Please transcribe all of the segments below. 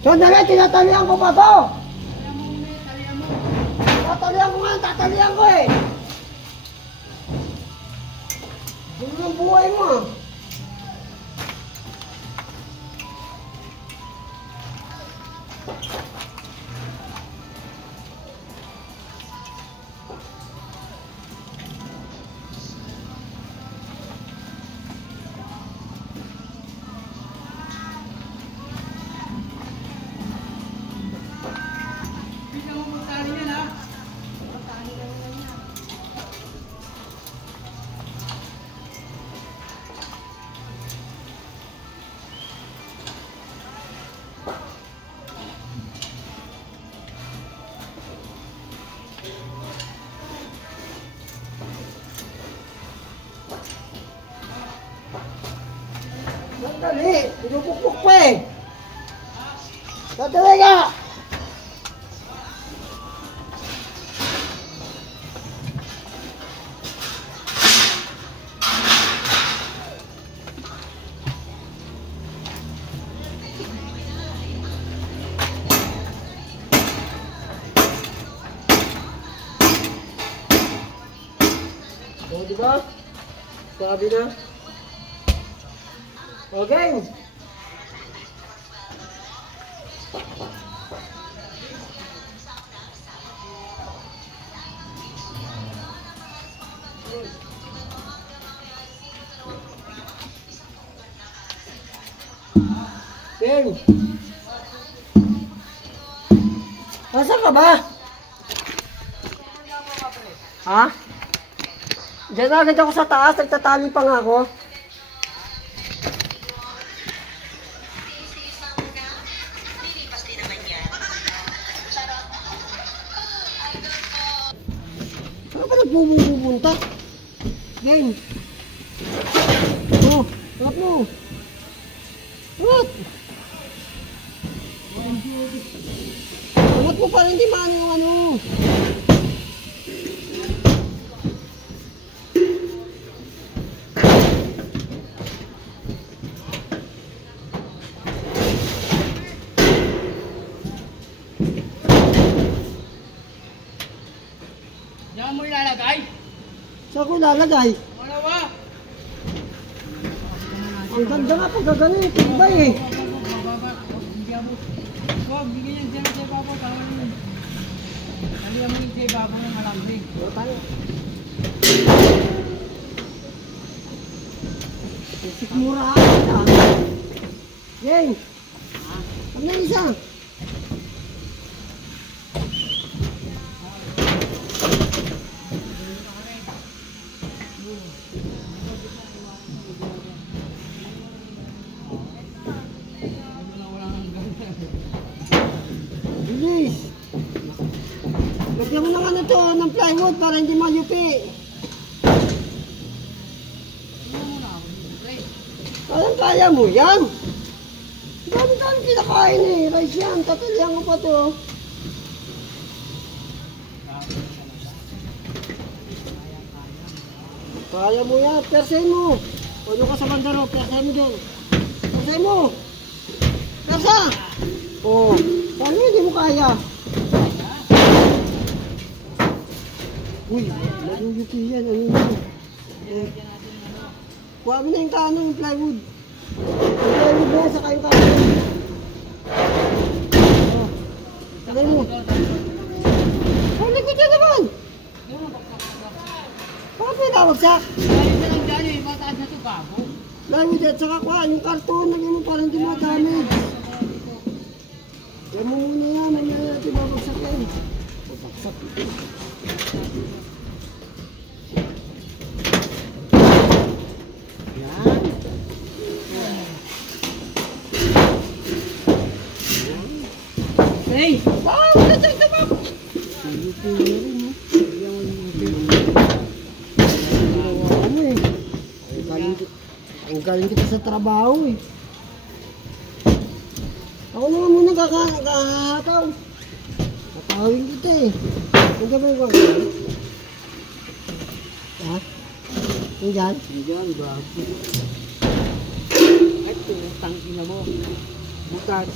Sandali, tinatalian ko pa to. Tatalian ko nga, tatalian ko eh. Ano ang buhay mo ah? Dali, pinupukpuk pa eh. Dadali ka! O, diba? Sabi na. Okay. Game. Nasaan ka ba? Ha? Diyan agad ako sa taas, nagtatali pa nga ako. Saan ba nagpupunta? Game. Oh, harap mo. What? Angat mo para hindi maano yung ano. Diyan mo ilalagay? Saan ko ilalagay? Wala ba? Ang ganda nga pag gano'n yung tibay eh. Bob, bigyan yan dyan sa ibabaw. Talihan mo yung sa ibabaw ng malambing. Wala tayo. Sikmura ako ito. Yeng! Ano na isa? Bilis! Lagyan mo ng ano to, ng plywood para hindi mayupi. Kaya mo yan? Dami-dami kinakain eh. Rice yan, tatalihan ko pa to. Kaya mo yan, persen mo. Ano ka sa bandaro, persen mo dyan. Persen mo. Persa! Oo. Paano hindi mo kaya? Uy, malulupi yan. Ano yun? Kuha mo na yung kano, yung plywood. Yung plywood mo, saka yung kano. Oh. Tagay mo. Ang likod yan naman. Bakit may nawagsak? Dahil na lang dyan eh, mataas na ito bago. Plywood at saka kuha, yung karton, lagyan mo parang di ma-damage. Kaya mo muna yan, mamaya natin babagsak yan. Babagsak. Yan. Hey! Wow! Nasaan ito ba? Sulupi na rin, no? Bigyan mo yung ginawa mo eh. Ang galing kita sa trabaho eh. Ako naman muna kakahataw. Katawin kita eh. Hindi ba yung gagawin? Ha? Yung dyan? Yung dyan, bago. Ito, tangina mo. Bukas.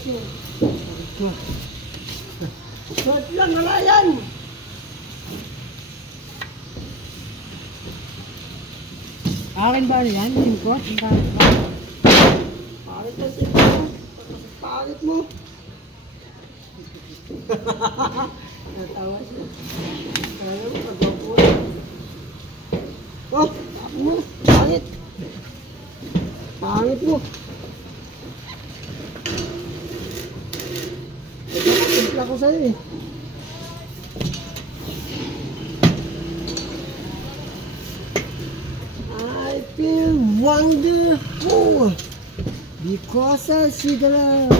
kasi. Short lang, wala yan. Akin ba ano yan? Team ko? Ang kahit ba? Pangit na tingin mo. Pangit mo. Natawa siya. Kaya mo, kagawa po. Oh, tapo mo. Pangit. Pangit mo. Nagkakatimpla ko sa'yo eh. I feel wonderful because I see the love.